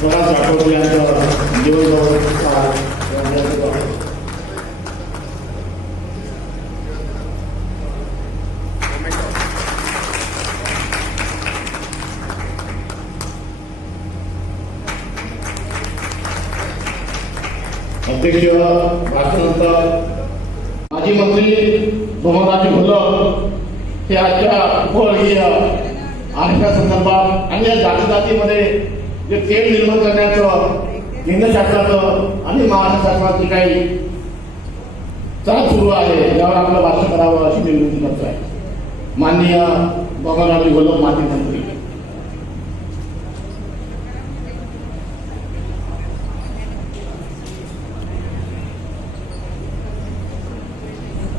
प्रकाश राठोड यांचं जीवनगौरव अध्यक्ष भाषणानंतर माजी मंत्री सोमराजे भोलक हे आजच्या उपवर्गीय आरक्षणा संदर्भात आणि या जातीमध्ये जे तेढ निर्माण करण्याचं केंद्र शासनाचं आणि महाराष्ट्र शासनाची काही चाल सुरू आहे यावर आपलं भाष्य करावं अशी विनंती करतो आहे. माननीय सोमराजे भोलक माजी मंत्री.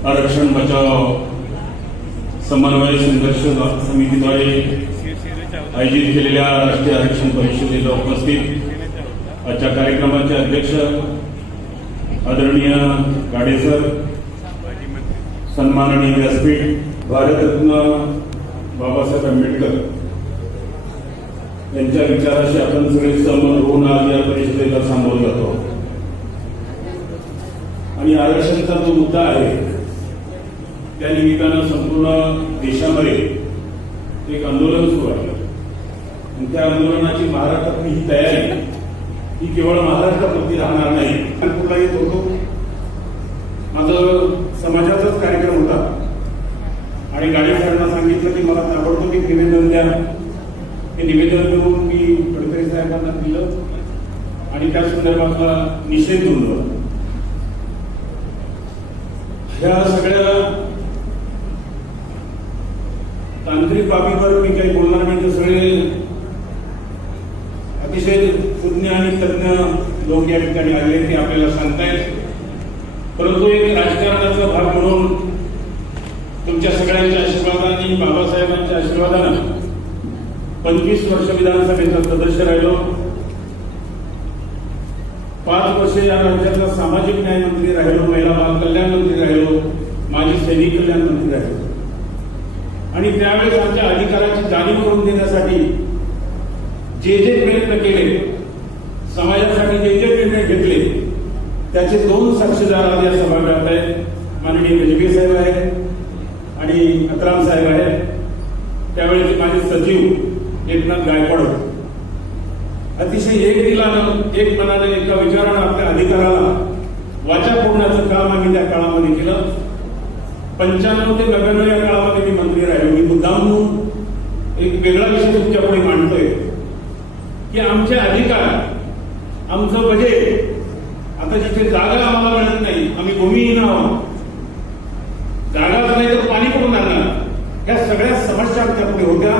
आरक्षण बचाव समन्वय संघर्ष समितीद्वारे आयोजित केलेल्या राष्ट्रीय आरक्षण परिषदेला उपस्थित आजच्या कार्यक्रमाचे अध्यक्ष आदरणीय गाडेसर, सन्माननीय व्यासपीठ भारतरत्न बाबासाहेब आंबेडकर यांच्या विचाराशी आपण सगळे सहमत होऊन आज या परिषदेला सामोरं जातो. आणि आरक्षणाचा जो मुद्दा आहे त्या निमित्तानं संपूर्ण देशामध्ये एक आंदोलन सुरू आहे. त्या आंदोलनाची महाराष्ट्रातली ही तयारी ही केवळ महाराष्ट्रापुरती राहणार नाही. नागपूरला येत होतो, माझं समाजाचाच कार्यक्रम होता आणि गाडी साहेबांना सांगितलं की मला ताबडतोब एक निवेदन द्या. हे निवेदन देऊन मी गडकरी साहेबांना दिलं आणि त्या संदर्भातला निषेध नोंदवला. ह्या सगळ्या तांत्रिक बाबीवर मी काही बोलणार नाही. तर सगळे अतिशय तज्ञ आणि तज्ञ लोक या ठिकाणी आले ते आपल्याला सांगतायत. परंतु एक राजकारणाचा भाग म्हणून तुमच्या सगळ्यांच्या आशीर्वादाने, बाबासाहेबांच्या आशीर्वादानं 25 वर्ष विधानसभेचा सदस्य राहिलो. 5 वर्ष या राज्याचा सामाजिक न्याय मंत्री राहिलो, महिला बाल कल्याण मंत्री राहिलो, माजी सैनिक कल्याण मंत्री राहिलो. आणि त्यावेळेस आमच्या अधिकाराची जाणीव करून देण्यासाठी जे जे प्रयत्न केले, समाजासाठी जे जे निर्णय घेतले त्याचे 2 साक्षीदार आज या सभागृहात आहेत. माननीय गजबे साहेब आहेत आणि अतराम साहेब आहेत. त्यावेळेचे माझे सचिव एकनाथ गायकवाड होते. अतिशय एक दिलानं, एक मनाने, एका विचारानं आपल्या अधिकाराला वाचा फोडण्याचं काम आम्ही त्या काळामध्ये केलं. 95 ते 99 या काळामध्ये मी मंत्री राहिलो. मी मुद्दाम एक वेगळा विषय तुमच्या पुढे मांडतोय की आमचे अधिकार, आमचं बजेट, आता जिथे जागा आम्हाला मिळत नाही, आम्ही भूमिहीन आहोत, जागाच नाही तर पाणी कुठून आणणार, या सगळ्या समस्या आमच्या पुढे होत्या.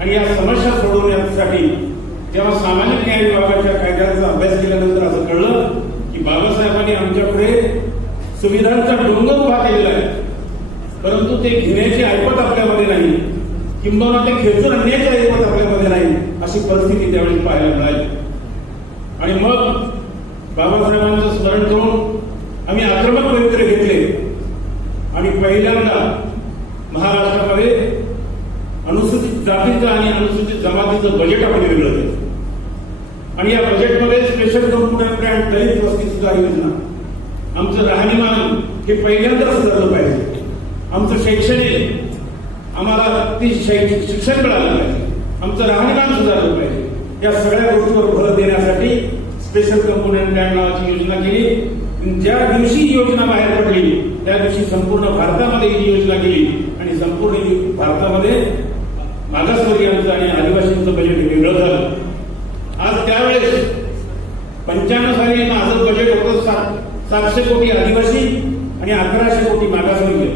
आणि या समस्या सोडवण्यासाठी जेव्हा सामाजिक न्याय विभागाच्या कायद्याचा अभ्यास केल्यानंतर असं कळलं की बाबासाहेबांनी आमच्या पुढे सुविधांचा डोंगर उभा केलेला आहे, परंतु ते घेण्याची ऐपत आपल्यामध्ये नाही, किंबहुना ते खेचून आणण्याची ऐपत आपल्यामध्ये नाही, अशी परिस्थिती त्यावेळी पाहायला मिळाली. आणि मग बाबासाहेबांचं स्मरण करून आम्ही आक्रमक पवित्रे घेतले आणि पहिल्यांदा महाराष्ट्रामध्ये अनुसूचित जातीचं आणि अनुसूचित जमातीचं बजेट आपण वेगळं केलं. आणि या बजेटमध्ये स्पेशल कंपोनंट आणि दलित वस्ती सुधार योजना, आमचं राहणीमान हे पहिल्यांदा सुधारलं पाहिजे, आमचं शैक्षणिक, आम्हाला ती शिक्षण मिळालं पाहिजे, आमचं राहणीमान सुधारलं पाहिजे. या सगळ्या गोष्टीवर भर देण्यासाठी स्पेशल कंपोनंट नावाची योजना केली. ज्या दिवशी ही योजना बाहेर पडली त्या दिवशी संपूर्ण भारतामध्ये ही योजना गेली आणि संपूर्ण भारतामध्ये मागासवर्गीयांचं आणि आदिवासींचं बजेट वेगळं झालं. आज त्यावेळेस 95 साली माझं बजेट होतं 700 कोटी आदिवासी आणि 1100 कोटी मागासवर्गीय.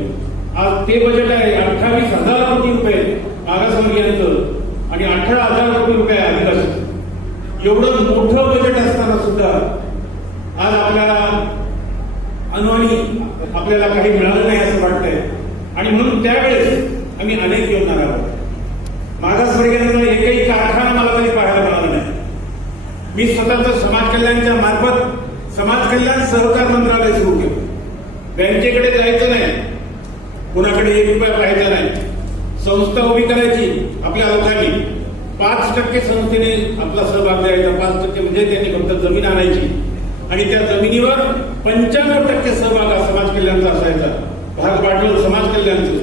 आज ते बजेट आहे 28,000 कोटी रुपये मागासवर्गीयांचं आणि 18,000 कोटी रुपये आदिवासी. एवढं मोठं बजेट असताना सुद्धा आज आपल्याला अनुवानी आपल्याला काही मिळालं नाही असं वाटतंय. आणि म्हणून त्यावेळेस आम्ही अनेक योजना राबवल्या. मागासवर्गीयांचा एकही कारखाना मला कधी पाहायला मिळाला नाही. मी स्वतःच समाज कल्याणच्या मार्फत समाज कल्याण सहकार मंत्रालय सुरू केलं. बँकेकडे जायचं नाही, कुणाकडे 1 रुपया पाहायचा नाही, संस्था उभी करायची आपल्या लोकांनी 5% संस्थेने आपला सहभाग द्यायचा. 5% म्हणजे त्यांनी फक्त जमीन आणायची आणि त्या जमिनीवर 95% सहभाग हा समाज कल्याणचा असायचा. भाग भांडवल समाज कल्याणचं,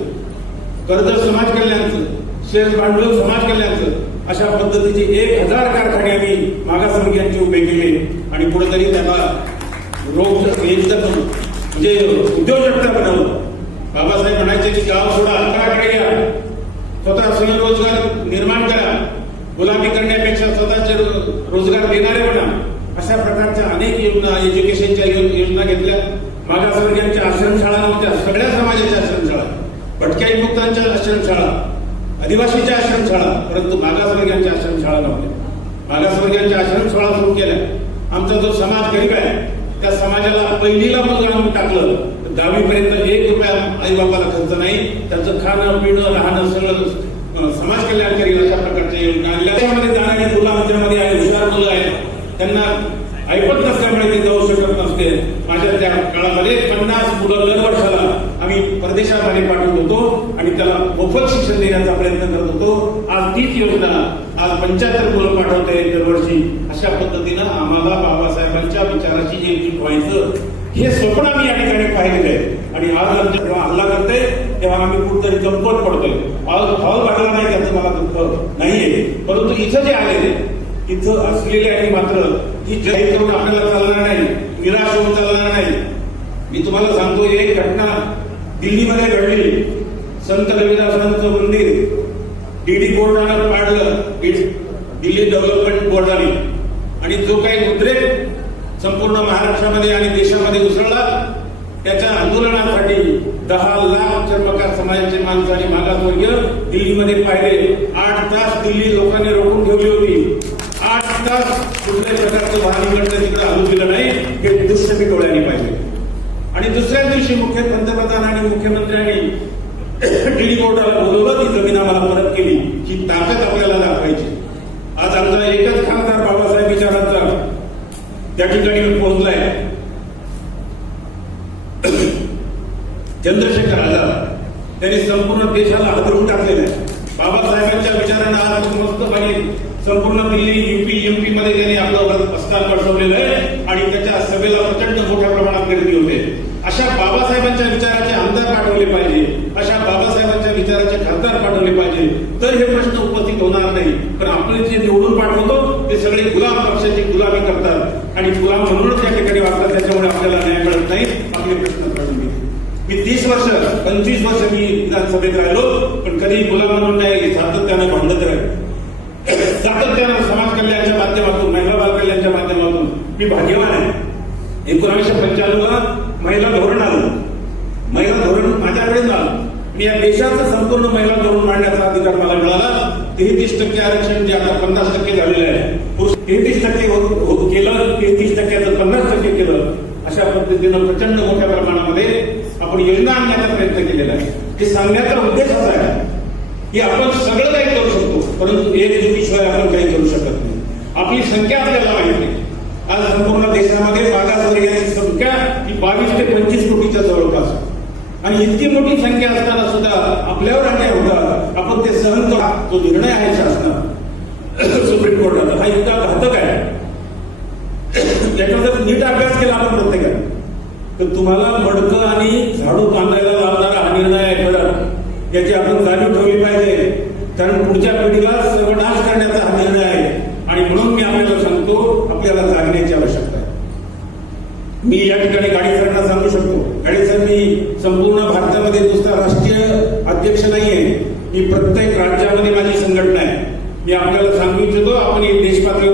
कर्ज समाज कल्याणचं, शेअर भांडवल समाज कल्याणचं, अशा पद्धतीचे 1000 कारखाने आम्ही मागासवर्गीयांचे उभे केले आणि कुठेतरी त्याला म्हणजे उद्योजकता बनवलं. बाबासाहेब म्हणायचे की गाव सोडा, अंतराकडे घ्या, स्वतः स्वयंरोजगार निर्माण करा, गुलामी करण्यापेक्षा स्वतःचे रोजगार देणारे बना. अशा प्रकारच्या अनेक योजना, एज्युकेशनच्या योजना घेतल्या. मागासवर्गीयांच्या आश्रमशाळा नव्हत्या, सगळ्या समाजाच्या आश्रमशाळा, भटक्या विमुक्तांच्या आश्रमशाळा, आदिवासीच्या आश्रमशाळा, परंतु मागासवर्गीयांच्या आश्रमशाळा नव्हत्या. मागासवर्गीयांच्या आश्रमशाळा सुरू केल्या. आमचा जो समाज गरीब आहे त्या समाजाला पहिलीला मग आणून टाकलं. 10वी पर्यंत 1 रुपया आई बाबाला खर्च नाही. त्यांचं खाणं पिणं राहणं सगळं समाज कल्याण करील अशा प्रकारच्या योजना आणल्या. त्यामध्ये जाणारी मुलं आमच्यामध्ये आहे, हुशार मुलं आहेत, त्यांना ऐकत नसल्यामुळे ते जाऊ शकत नसते. माझ्या त्या काळामध्ये 50 मुलं दरवर्षाला आम्ही परदेशामध्ये पाठवत होतो आणि त्याला मोफत शिक्षण देण्याचा प्रयत्न करत होतो. आज तीच योजना आज 75 मुलं पाठवते दरवर्षी. अशा पद्धतीनं आम्हाला बाबासाहेबांच्या विचाराची एकजूट व्हायचं हे स्वप्न आम्ही या ठिकाणी पाहिलेलं आहे. आणि आज आमच्या जेव्हा हल्ला करते तेव्हा आम्ही कुठेतरी चंपट पडतोय. हॉल भागला नाही त्याचं मला दुःख नाहीये, परंतु इथं जे आलेले इथं असलेले आणि मात्र ही जाहीर करून आपल्याला चालणार नाही, निराश होऊन चालणार नाही. मी तुम्हाला सांगतो, एक घटना दिल्लीमध्ये घडली. संत रविदासांचं मंदिर डीडी बोर्डानं पाडलं, दिल्ली डेव्हलपमेंट बोर्डाने, आणि जो काही उद्रेक संपूर्ण महाराष्ट्रामध्ये आणि देशामध्ये उसळला त्याच्या आंदोलनासाठी 10 लाख चर्मकार समाजाचे माणसं आणि मागासवर्गीय दिल्लीमध्ये पाहिले. 8 तास दिल्ली लोकांनी रोखून ठेवली होती. 8 तास कुठल्याही प्रकारचं वाहन इकडचं तिकडे हलू दिलं नाही. हे दृश्य मी डोळ्यांनी पाहिले. आणि दुसऱ्या दिवशी पंतप्रधान आणि मुख्यमंत्र्यांनी डीडी बोर्डाला बोलवलं, ती जमीन आम्हाला परत केली. ही ताकद आपल्याला दाखवायची. आज आमचा एकच खासदार बाबासाहेब विचारांचा त्या ठिकाणी पोहोचलाय, चंद्रशेखर आझाद. त्यांनी संपूर्ण देशाला हादरून टाकलेलं आहे. बाबासाहेबांच्या विचारांना आज मस्तपणे संपूर्ण दिल्ली, UP, MP मध्ये त्यांनी आपलं स्थान बसवलेलं आहे आणि त्याच्या सभेला प्रचंड मोठ्या प्रमाणात गर्दी होते. अशा बाबासाहेबांच्या विचाराचे आमदार पाठवले पाहिजे, अशा बाबासाहेबांच्या विचाराचे खासदार पाठवले पाहिजे, तर हे प्रश्न उपस्थित होणार नाही. पण आपले जे निवडून पाठवतो ते सगळे गुलाम पक्षाची गुलामी करतात आणि गुलाम म्हणूनच या ठिकाणी वागतात. त्याच्यामुळे आपल्याला न्याय मिळत नाही. आपले प्रश्न काढून घेतले. मी 30 वर्ष 25 वर्ष मी विधानसभेत राहिलो, पण कधी गुलाम म्हणून नाही, सातत्यानं भांडत राहिलो. सातत्यानं समाज कल्याणच्या माध्यमातून, महिला बाल कल्याणच्या माध्यमातून मी भाग्यवान आहे. 1995 ला महिला धोरण आलं. महिला धोरण माझ्याकडेच आलं. मी या देशाचं संपूर्ण महिला धोरण मांडण्याचा अधिकार मला मिळाला. 33% आरक्षण जे आता 50% झालेलं आहे, 33% केलं, 33%चं 50% केलं. अशा पद्धतीनं प्रचंड मोठ्या प्रमाणामध्ये आपण योजना आणण्याचा प्रयत्न केलेला आहे. हे सांगण्याचा उद्देश असा आहे की आपण सगळं काही करू शकतो, परंतु एकजुटीशिवाय आपण काही करू शकत नाही. आपली संख्या आपल्याला माहिती नाही. आज संपूर्ण देशामध्ये मागासवर्गीयांची संख्या ही 22 ते 25 कोटीच्या जवळपास, आणि इतकी मोठी संख्या असताना सुद्धा आपल्यावर अन्याय होता. आपण ते सहन करा. जो निर्णय आहे शासनाचा, सुप्रीम कोर्टाचा, हा इतका घातक आहे. त्याचा जर नीट अभ्यास केला आपण प्रत्येकाने, तर तुम्हाला मडकं आणि झाडू बांधायला लावणारा हा निर्णय आहे. खरं याची आपण जाणीव ठेवली पाहिजे, कारण पुढच्या पिढीला सर्वनाश करण्याचा हा निर्णय आहे. आणि म्हणून मी आपल्याला सांगतो, आपल्याला जागण्याची आवश्यकता आहे. मी या ठिकाणी गाडी सरांना सांगू शकतो, गाडी सर, मी संपूर्ण भारतामध्ये नुसता राष्ट्रीय अध्यक्ष नाहीये, मी प्रत्येक राज्यामध्ये माझी संघटना आहे. मी आपल्याला सांगू इच्छितो, आपण एक देशपातळीवर